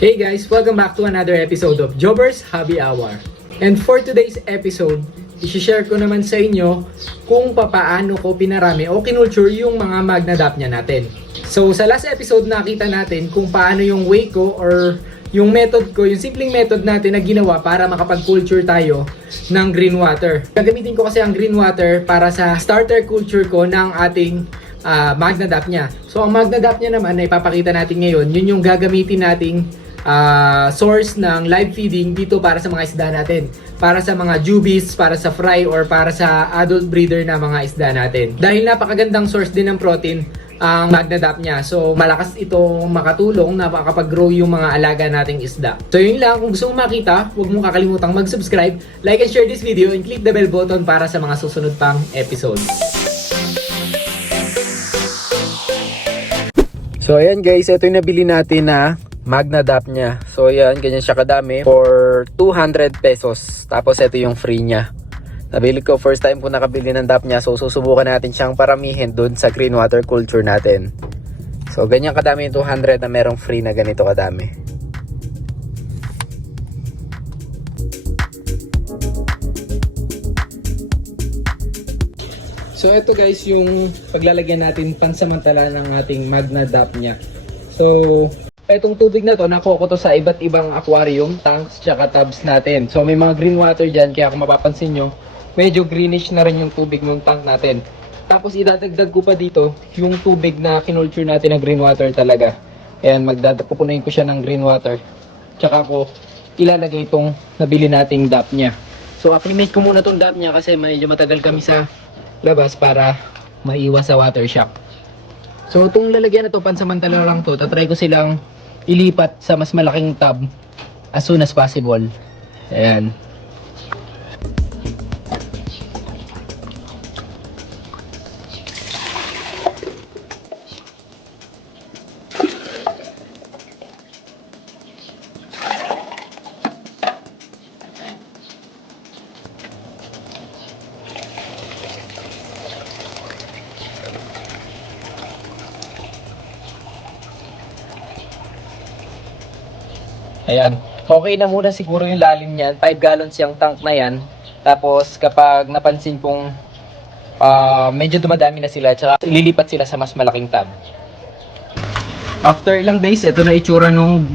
Hey guys, welcome back to another episode of Jobbers Hobby Hour. And for today's episode, i-share ko naman sa inyo kung papaano ko pinarami o kinulture yung mga Magnadapnia natin. So sa last episode nakita natin kung paano yung way ko or yung method ko, yung simpleng method natin na ginawa para makapag-culture tayo ng green water. Gagamitin ko kasi ang green water para sa starter culture ko ng ating Magnadapnia. So ang Magnadapnia naman na ipapakita natin ngayon, yun yung gagamitin nating source ng live feeding dito para sa mga isda natin, para sa mga jubies, para sa fry or para sa adult breeder na mga isda natin. Dahil napakagandang source din ng protein ang Magnadapnia. So malakas itong makatulong na makapag-grow yung mga alaga nating isda. So yun lang, kung gusto mong makita, huwag mong kakalimutang mag-subscribe, like and share this video, and click the bell button para sa mga susunod pang episodes. So ayan guys, ito yung nabili natin na Magnadapnia. So yan, ganyan siya kadami for 200 pesos. Tapos ito yung free niya. Nabili ko, first time ko nakabili ng Dapnia. So susubukan natin siyang paramihin dun sa green water culture natin. So ganyan kadami yung 200 na merong free na ganito kadami. So ito guys yung paglalagyan natin pansamantala ng ating Magnadapnia. So itong tubig na to, nakuha ko to sa iba't ibang aquarium, tanks, tsaka tubs natin. So may mga green water dyan, kaya kung mapapansin nyo, medyo greenish na rin yung tubig ng tank natin. Tapos idadagdag ko pa dito yung tubig na kinulture natin na green water talaga. Ayan, pupunuin ko siya ng green water. Tsaka ko ilalagay itong nabili nating Dapnia. So acclimate ko muna itong Dapnia kasi medyo matagal kami sa labas para maiwas sa water shock. So itong lalagyan na to, pansamantala lang to, tatry ko silang ilipat sa mas malaking tub as soon as possible. Ayan. Ayan. Okay na muna siguro yung lalim niyan. 5 gallons yung tank na yan. Tapos kapag napansin kong medyo dumadami na sila, tsaka lilipat sila sa mas malaking tub. After ilang days, ito na itsura nung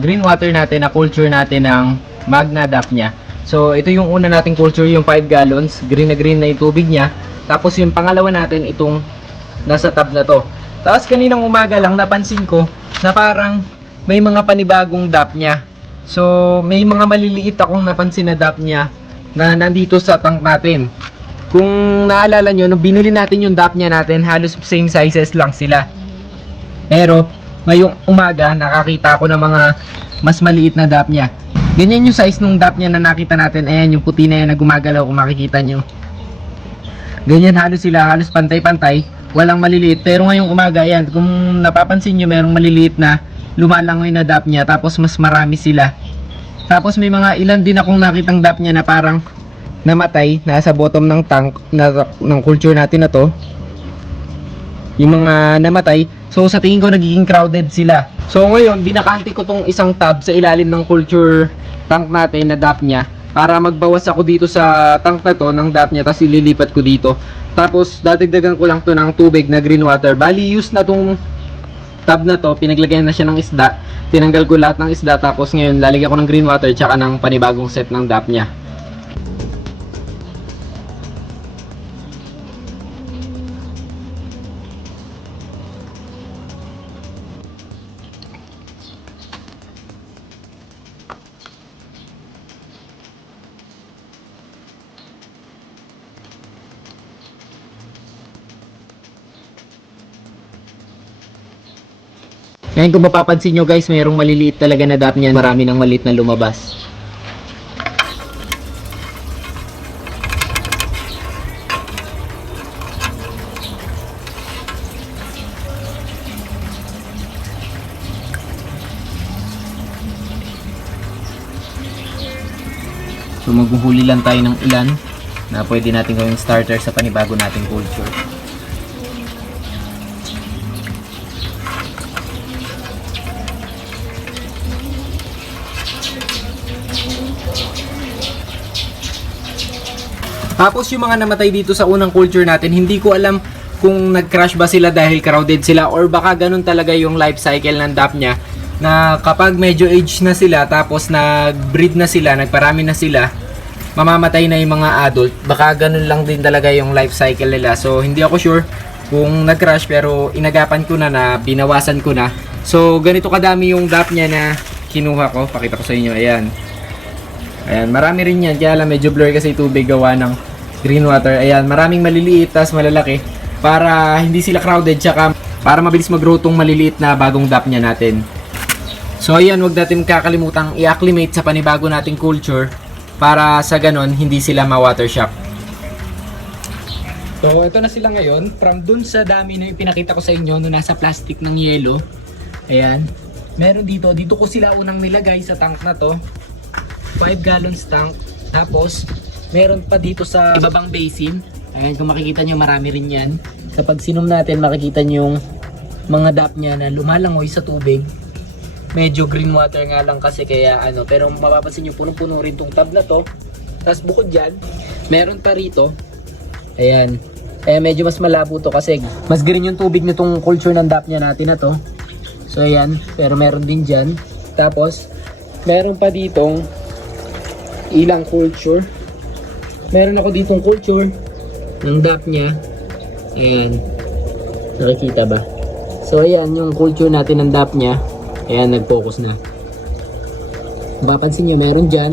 green water natin na culture natin ng Magnadapnia. So ito yung una nating culture, yung 5 gallons. Green na yung tubig niya. Tapos yung pangalawa natin, itong nasa tub na to. Tapos kaninang umaga lang napansin ko na parang may mga panibagong Dapnia. So may mga maliliit akong napansin na Dapnia na nandito sa tank natin. Kung naalala nyo, nung binili natin yung Dapnia natin, halos same sizes lang sila. Pero ngayong umaga nakakita ako ng mga mas maliit na Dapnia. Ganyan yung size ng Dapnia na nakita natin. Ayan yung puti na yan na gumagalaw, kung makikita nyo. Ganyan halos sila, halos pantay-pantay. Walang maliliit. Pero ngayong umaga, ayan, kung napapansin nyo, merong maliliit na lumalangoy na Dapnia, tapos mas marami sila. Tapos may mga ilan din akong nakitang Dapnia na parang namatay, nasa bottom ng tank ng culture natin na to. Yung mga namatay, so sa tingin ko nagiging crowded sila. So ngayon, binakante ko tong isang tub sa ilalim ng culture tank natin na Dapnia para magbawas ako dito sa tank na to ng Dapnia, tapos ililipat ko dito. Tapos dadagdagan ko lang to ng tubig na green water. Bali, use na tong tub na to, pinaglagyan na siya ng isda. Tinanggal ko lahat ng isda, tapos ngayon lalagyan ko ng green water tsaka ng panibagong set ng Dapnia. Ngayon kung mapapansin nyo guys, mayroong maliliit talaga na Dapnia. Marami ng maliit na lumabas. So maghuhuli lang tayo ng ilan na pwede natin gawing starter sa panibago nating culture. Tapos yung mga namatay dito sa unang culture natin, hindi ko alam kung nag-crash ba sila dahil crowded sila or baka ganun talaga yung life cycle ng DAP niya, na kapag medyo age na sila tapos nag-breed na sila, nagparami na sila, mamamatay na yung mga adult. Baka ganun lang din talaga yung life cycle nila. So hindi ako sure kung nag-crash, pero inagapan ko na binawasan ko na. So ganito kadami yung DAP niya na kinuha ko. Pakita ko sa inyo. Ayan. Ayan, marami rin yan. Kaya lang medyo blur kasi tubig gawa ng green water. Ayan, maraming maliliit tas malalaki para hindi sila crowded, tsaka para mabilis mag-grow tong maliliit na bagong DAP niya natin. So ayan, wag natin kakalimutang i-acclimate sa panibago nating culture para sa ganon hindi sila ma-water shock. So ito na sila ngayon. From dun sa dami na ipinakita ko sa inyo no nasa plastic ng yelo. Ayan. Meron dito ko sila unang nilagay sa tank na to. 5 gallons tank. Tapos, meron pa dito sa babang basin. Ayan, kung makikita nyo, marami rin yan. Kapag sinom natin, makikita nyo yung mga DAP niya na lumalangoy sa tubig. Medyo green water nga lang kasi kaya ano. Pero mapapansin nyo, punong-puno rin tong tab na to. Tapos bukod dyan, meron pa rito. Ayan. Medyo mas malabo to kasi mas green yung tubig nitong culture ng DAP niya natin na to. So ayan, pero meron din dyan. Tapos, meron pa ditong ilang culture. Meron ako ditong culture ng DAP niya. Ayan. Nakikita ba? So ayan yung culture natin ng DAP niya. Ayan, nag-focus na. Mapapansin nyo, meron dyan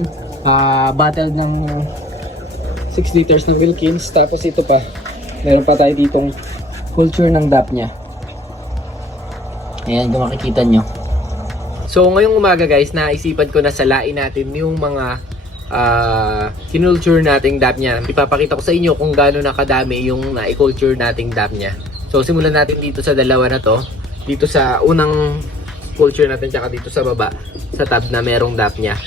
bottle ng 6 liters ng Wilkins. Tapos ito pa, meron pa tayo ditong culture ng DAP niya. Ayan, kung makikita nyo. So ngayong umaga guys, naisipan ko na salain natin yung mga kinulture nating DAP niya. Ipapakita ko sa inyo kung gaano na kadami yung na-culture nating DAP niya. So simulan natin dito sa dalawa na to. Dito sa unang culture natin, tsaka dito sa baba sa tab na merong DAP niya.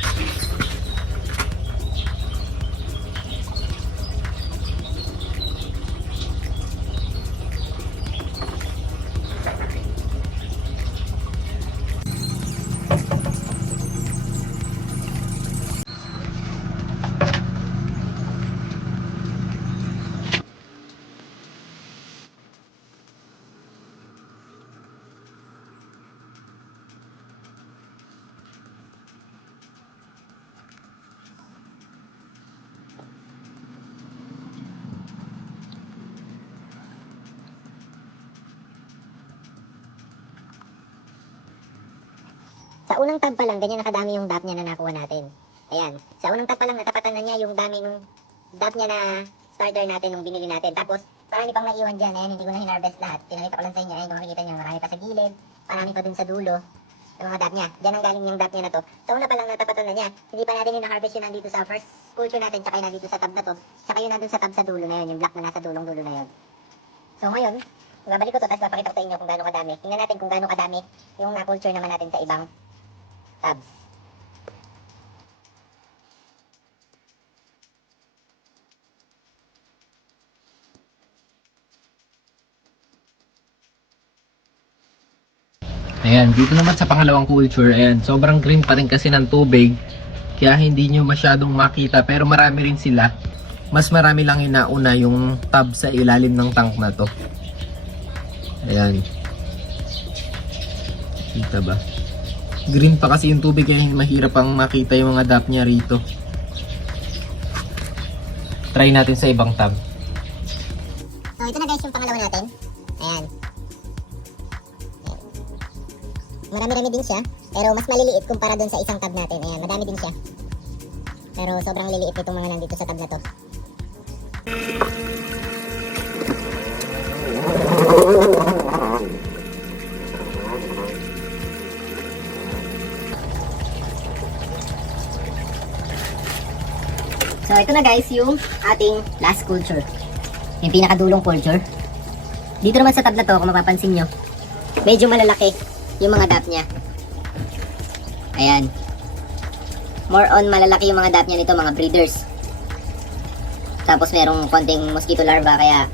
Sa unang tab pa lang, ganyan nakadami yung DAP niya na nakuha natin. Ayan. Sa unang tab pa lang, natapatan na niya yung dami ng DAP niya na starter natin nung binili natin. Tapos, marami pang naiwan dyan. Ayan, hindi ko na hinarvest lahat. Pinakita ko lang sa inyo. Ayan, kung makikita nyo, marami pa sa gilid. Marami pa dun sa dulo. Yung mga DAP niya. Diyan ang galing yung DAP niya na to. Sa una pa lang, natapatan na niya. Hindi pa natin yung na-harvest yun nandito sa first culture natin. Tsaka yun nandito sa tab na to. Tsaka yun nandun sa tab sa dulo na yun. Yung black na nasa dulong dulo na yun. So ngayon, babalik ko to. Tapos papakita ko sa inyo kung gaano kadami. Tingnan natin kung gaano kadami yung na-culture naman natin sa ibang tabs. Ayan, dito naman sa pangalawang culture, ayan, sobrang green pa rin kasi ng tubig. Kaya hindi nyo masyadong makita, pero marami rin sila. Mas marami lang inauna yung tab sa ilalim ng tank na to. Ayan. Kita ba? Green pa kasi yung tubig, kaya mahirap pang makita yung mga DAP niya rito. Try natin sa ibang tab. So ito na guys yung pangalawa natin. Ayan. Marami-rami din siya, pero mas maliliit kumpara dun sa isang tab natin. Ayan, madami din siya. Pero sobrang liliit nitong mga nandito sa tab na to. So ito na guys yung ating last culture. Yung pinakadulong culture. Dito naman sa tab na to, kung mapapansin nyo, medyo malalaki yung mga DAP niya. Ayan. More on malalaki yung mga DAP niya nito, mga breeders. Tapos merong konting mosquito larva, kaya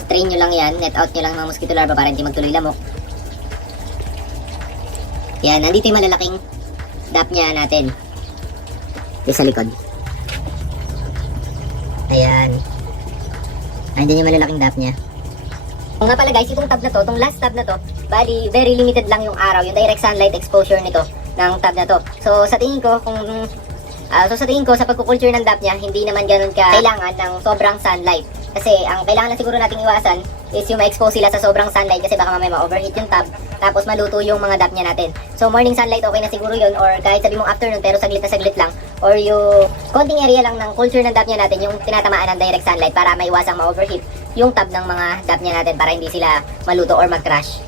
strain nyo lang yan, net out nyo lang mga mosquito larva para hindi magtuloy lamok. Yan, nandito yung malalaking DAP niya natin. Yung sa likod. Ayan. Nandiyan yung malalaking dap niya. Kung nga pala guys, itong tab na to, itong last tab na to, bali, very limited lang yung araw, yung direct sunlight exposure nito ng tab na to. So sa tingin ko, sa pagkukulture ng dap niya, hindi naman ganun kailangan ng sobrang sunlight. Kasi ang kailangan na siguro nating iwasan is yung ma-expose sila sa sobrang sunlight kasi baka mamaya ma-overheat yung tab tapos maluto yung mga dap niya natin. So morning sunlight okay na siguro yun, or kahit sabi mong afternoon pero saglit na saglit lang, or yung konting area lang ng culture ng dap niya natin yung tinatamaan ng direct sunlight para maiwasang ma-overheat yung tab ng mga dap niya natin para hindi sila maluto or mag-crash.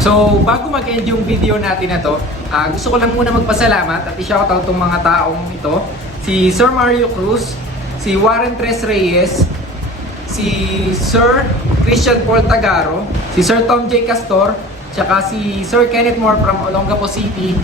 So, bago mag-end yung video natin na to, gusto ko lang muna magpasalamat at i-shoutout tong mga taong ito. Si Sir Mario Cruz, si Warren Tres Reyes, si Sir Christian Paul Tagaro, si Sir Tom J. Castor, tsaka si Sir Kenneth Moore from Olongapo City,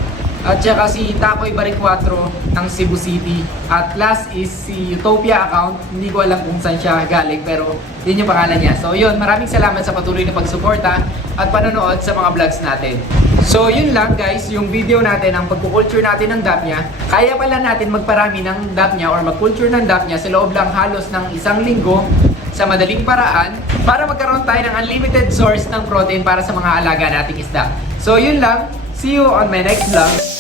at tsaka si Takoy Baricuatro ng Cebu City. At last is si Utopia account. Hindi ko alam kung saan siya galing pero yun yung pangalan niya. So yun, maraming salamat sa patuloy na pagsuporta at panonood sa mga vlogs natin. So yun lang guys, yung video natin, ang pagkukulture natin ng dap niya. Kaya pala natin magparami ng dap niya or magkulture ng dap niya sa loob lang halos ng 1 linggo sa madaling paraan para magkaroon tayo ng unlimited source ng protein para sa mga alaga nating isda. So yun lang, see you on my next vlog.